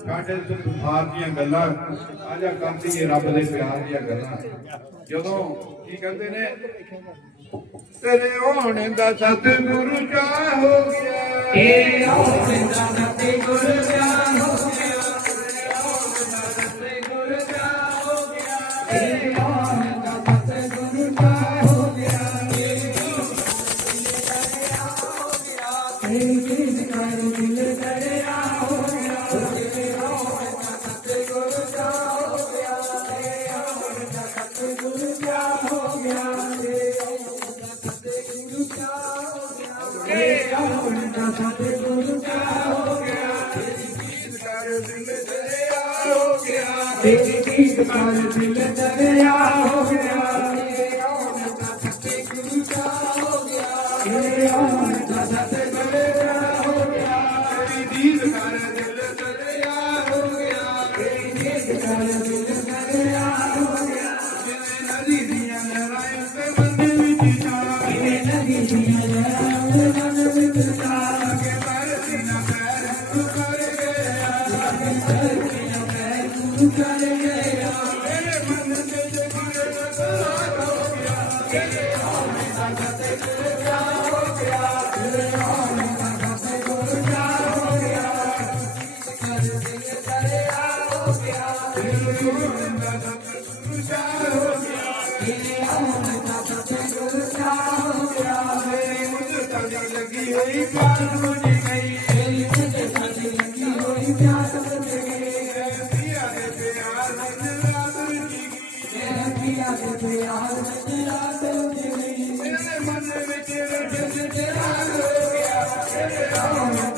ਸਾਡੇ ਤੋਂ ਬੁਖਾਰ ਦੀਆਂ ਗੱਲਾਂ ਆਜਾ ਕਰਦੀ ਰੱਬ ਦੇ ਪਿਆਰ ਦੀਆਂ ਗੱਲਾਂ ਜਦੋਂ ਕੀ ਕਹਿੰਦੇ ਨੇ ਤੇਰੇ ਹੋਣ ਦਾ ਸਤਿਗੁਰੂ ਚਾਹ ਹੋ ਗਿਆ ਤੇਰੇ ਹੋਣ ਦਾ ਸਤਿਗੁਰੂ ਚਾਹ ਤੇਰੀ ਕੀਰਤ ਕਰ ਦਿਲ ਦਰਿਆ ਹੋ ਗਿਆ लगी हुई Thank you.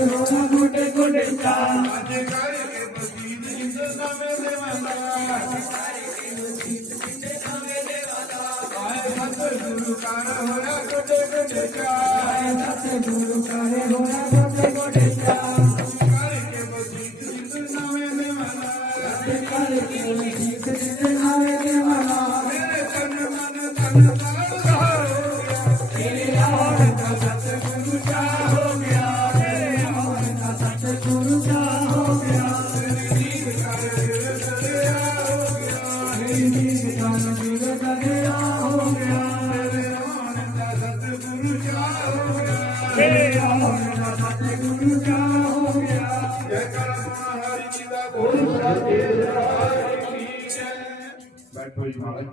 ਗੋਟੇ ਗੋਟੇ ਚਾ ਅੱਜ ਕਰਕੇ ਬਸੀਦ ਜਿੰਦ ਸਮੇਂ ਦੇ ਮੰਦਾ ਆਏ ਸਤ ਗੁਰੂ ਕਰ ਹੋਇਆ ਕੋਟੇ ਕੋਟੇ ਚਾ ਆਏ ਸਤ ਗੁਰੂ ਕਰ ਹੋਣਾ ਗੋਟੇ ਗੋਟੇ ਚਾ ਕਰਕੇ ਬਸੀਦ ਜਿੰਦ ਸਮੇਂ ਦੇ ਮੰਦਾ ਤੇ ਕਰ ਆਉਣ ਦਾ ਹੋ ਗਿਆ ਦੀਦ ਕਰ ਦਿਲ ਹੋ ਗਿਆ ਤੇਰੀ ਜੀਤ ਕਾਲੀ ਦਿਨ ਕਰਿਆ ਹੋ ਗਿਆ ਤੇਰੇ ਦਾ ਸਤ ਜਾ ਹੋ ਗਿਆ ਤੇਰੇ ਆਉਣ ਦਾ ਸਤ ਜਾ ਹੋ ਗਿਆ ਜੈ ਕਰਮ ਹਰੀ ਜੀ ਦਾ ਗੁਰੂ ਸਾਹਿਬ ਜੀ ਬੈਠੋ ਜੀ ਮਹਾਰਾਜ